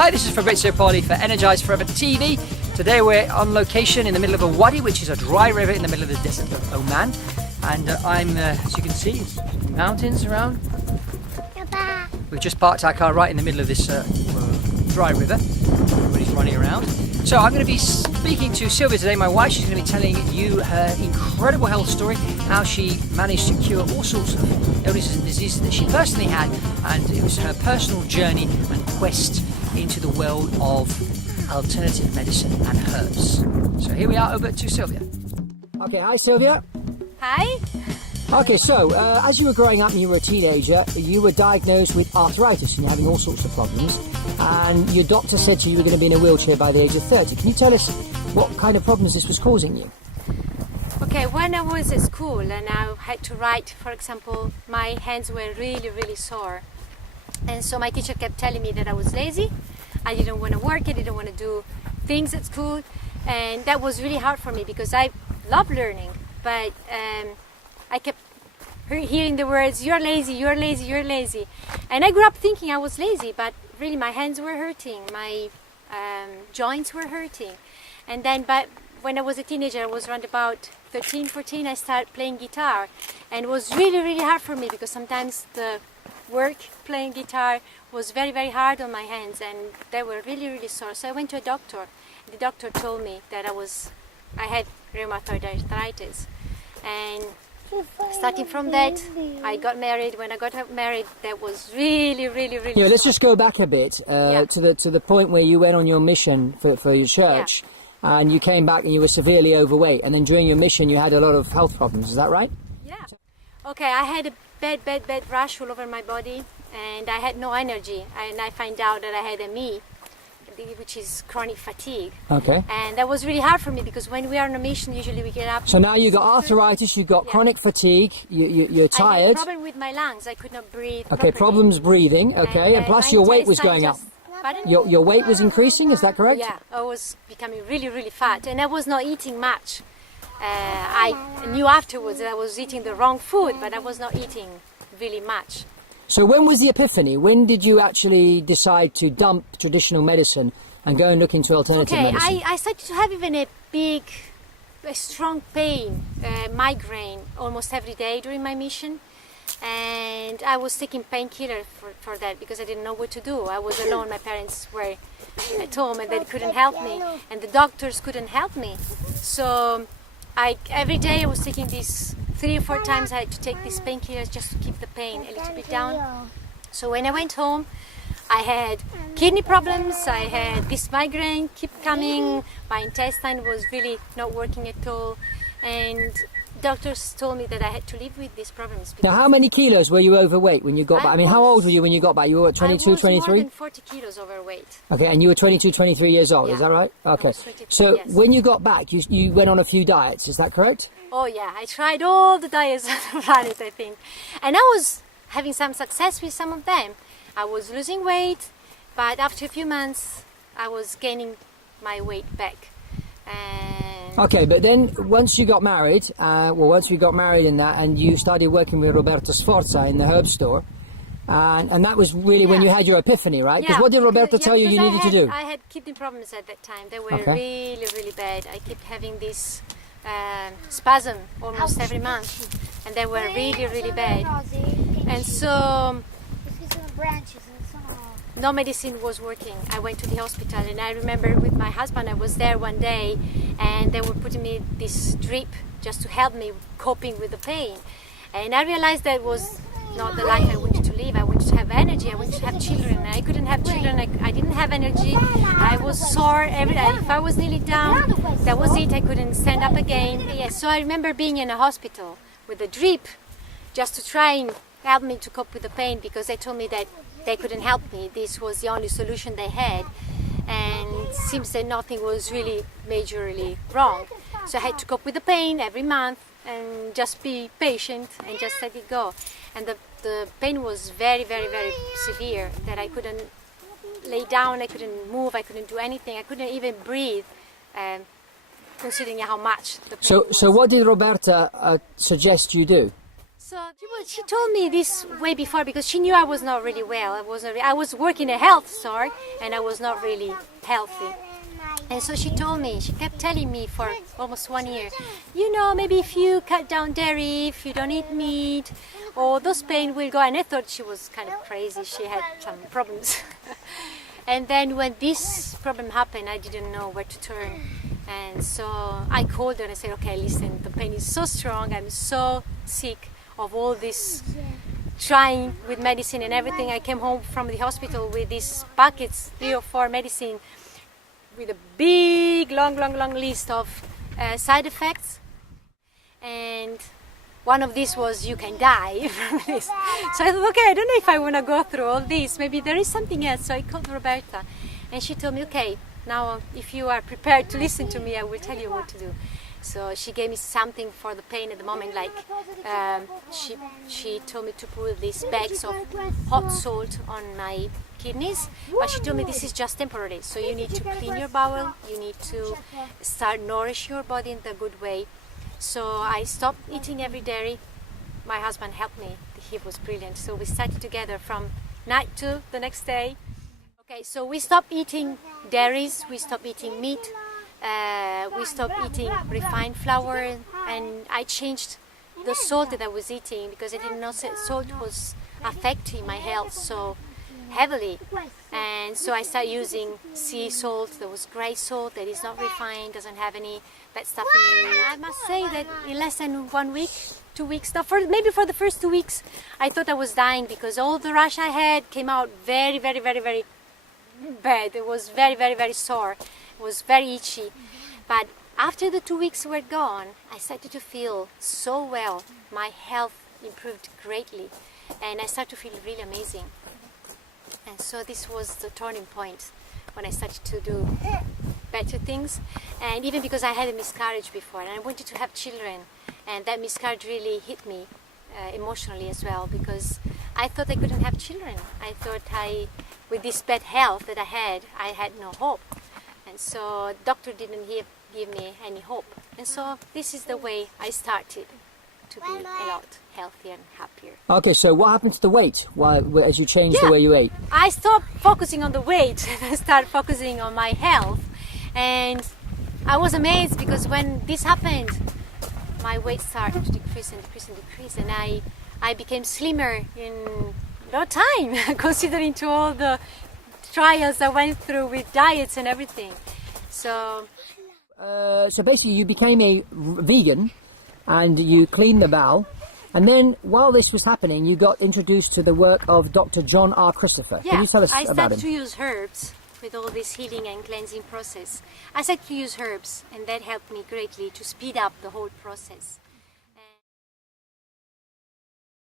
Hi, this is Fabrizio Poli for Energize Forever TV. Today we're on location in the middle of a wadi, which is a dry river in the middle of the desert of Oman. And I'm, as you can see, mountains around. We've just parked our car right in the middle of this dry river. Everybody's running around. So I'm going to be speaking to Silvia today, my wife. She's going to be telling you her incredible health story, how she managed to cure all sorts of illnesses and diseases that she personally had, and it was her personal journey and quest into the world of alternative medicine and herbs. So here we are, over to Silvia. Okay, hi Silvia. Hi. Okay, so as you were growing up and you were a teenager, you were diagnosed with arthritis and you're having all sorts of problems, and your doctor said to you were going to be in a wheelchair by the age of 30. Can you tell us what kind of problems this was causing you? Okay, when I was at school and I had to write, for example, my hands were really sore, and so my teacher kept telling me that I was lazy, I didn't want to work, I didn't want to do things at school, and that was really hard for me because I love learning, but I kept hearing the words, you're lazy, you're lazy, you're lazy. And I grew up thinking I was lazy, but really my hands were hurting, my joints were hurting. And then when I was a teenager, I was around about 13, 14, I started playing guitar. And it was really hard for me because sometimes the work playing guitar was very hard on my hands and they were really sore. So I went to a doctor. The doctor told me that I had rheumatoid arthritis. And starting from that, I got married. When I got married, that was really Yeah, let's just go back a bit to the point where you went on your mission for your church, and you came back and you were severely overweight, and then during your mission you had a lot of health problems. Is that right? Yeah. Okay, I had a bad rash all over my body, and I had no energy, and I found out that I had ME, which is chronic fatigue. Okay. And that was really hard for me because when we are on a mission, usually we get up. So now you got arthritis, you got chronic fatigue, you're tired. I had a problem with my lungs. I could not breathe. Okay, problems breathing. Okay, and plus your weight was going up. Pardon? Your weight was increasing. Is that correct? Yeah, I was becoming really fat, and I was not eating much. I knew afterwards that I was eating the wrong food, but I was not eating really much. So when was the epiphany? When did you actually decide to dump traditional medicine and go and look into alternative medicine? I started to have even a strong pain, migraine, almost every day during my mission. And I was taking painkiller for that because I didn't know what to do. I was alone, my parents were at home and they couldn't help me. And the doctors couldn't help me. So every day I was taking these 3 or 4 times. I had to take these painkillers just to keep the pain a little bit down. So when I went home, I had kidney problems, I had this migraine keep coming, my intestine was really not working at all, and doctors told me that I had to live with these problems. Now, how many kilos were you overweight when you got back? I mean, how old were you when you got back? You were what, 22, 23? I was more than 40 kilos overweight. Okay, and you were 22, 23 years old, is that right? Okay. So when you got back, you went on a few diets, is that correct? Oh yeah, I tried all the diets on the planet, I think. And I was having some success with some of them. I was losing weight, but after a few months, I was gaining my weight back. Okay, but then once you got married, once we got married in that, and you started working with Roberto Sforza in the herb store, and that was really when you had your epiphany, right? Because what did Roberto tell you needed to do? I had kidney problems at that time. They were really bad. I kept having this spasm almost every month, and they were really bad. And so no medicine was working. I went to the hospital, and I remember with my husband, I was there one day, and they were putting me this drip just to help me coping with the pain. And I realized that was not the life I wanted to live. I wanted to have energy. I wanted to have children. I couldn't have children. I didn't have energy. I was sore every day. If I was nearly down, that was it. I couldn't stand up again. Yes. So I remember being in a hospital with a drip just to try and help me to cope with the pain, because they told me that they couldn't help me. This was the only solution they had. And it seems that nothing was really majorly wrong. So I had to cope with the pain every month and just be patient and just let it go. And the pain was very severe, that I couldn't lay down, I couldn't move, I couldn't do anything, I couldn't even breathe, considering how much the pain was. So what did Roberta suggest you do? So she told me this way before because she knew I was not really well. I was working a health store and I was not really healthy. And so she kept telling me for almost 1 year, you know, maybe if you cut down dairy, if you don't eat meat, or those pain will go. And I thought she was kind of crazy. She had some problems. And then when this problem happened, I didn't know where to turn. And so I called her and I said, okay, listen, the pain is so strong. I'm so sick of all this trying with medicine and everything. I came home from the hospital with these packets, 3 or 4 medicine, with a big, long list of side effects. And one of these was you can die from this. So I thought, okay, I don't know if I want to go through all this. Maybe there is something else. So I called Roberta and she told me, okay, now if you are prepared to listen to me, I will tell you what to do. So she gave me something for the pain at the moment, like she told me to put these bags of hot salt on my kidneys, but she told me this is just temporary, so you need to clean your bowel, you need to start nourish your body in the good way. So I stopped eating every dairy. My husband helped me, he was brilliant, so we started together from night to the next day. Okay, so we stopped eating dairies, we stopped eating meat, we stopped eating refined flour, and I changed the salt that I was eating because I didn't know salt was affecting my health so heavily. And so I started using sea salt. There was grey salt that is not refined, doesn't have any bad stuff in it. I must say that in less than 1 week, 2 weeks, maybe for the first 2 weeks, I thought I was dying because all the rash I had came out very bad. It was very sore. It was very itchy. But after the 2 weeks were gone, I started to feel so well. My health improved greatly and I started to feel really amazing. And so this was the turning point when I started to do better things. And even because I had a miscarriage before and I wanted to have children, and that miscarriage really hit me emotionally as well, because I thought I couldn't have children. I thought with this bad health that I had no hope. And so doctor didn't give me any hope. And so this is the way I started to be a lot healthier and happier. Okay, so what happened to the weight as you changed the way you ate? I stopped focusing on the weight and I started focusing on my health. And I was amazed because when this happened, my weight started to decrease and I became slimmer in no time, considering to all the trials I went through with diets and everything. So basically you became a vegan and you cleaned the bowel, and then while this was happening you got introduced to the work of Dr. John R. Christopher. Yeah, Can you tell us I about started him? to use herbs with all this healing and cleansing process. I started to use herbs and that helped me greatly to speed up the whole process.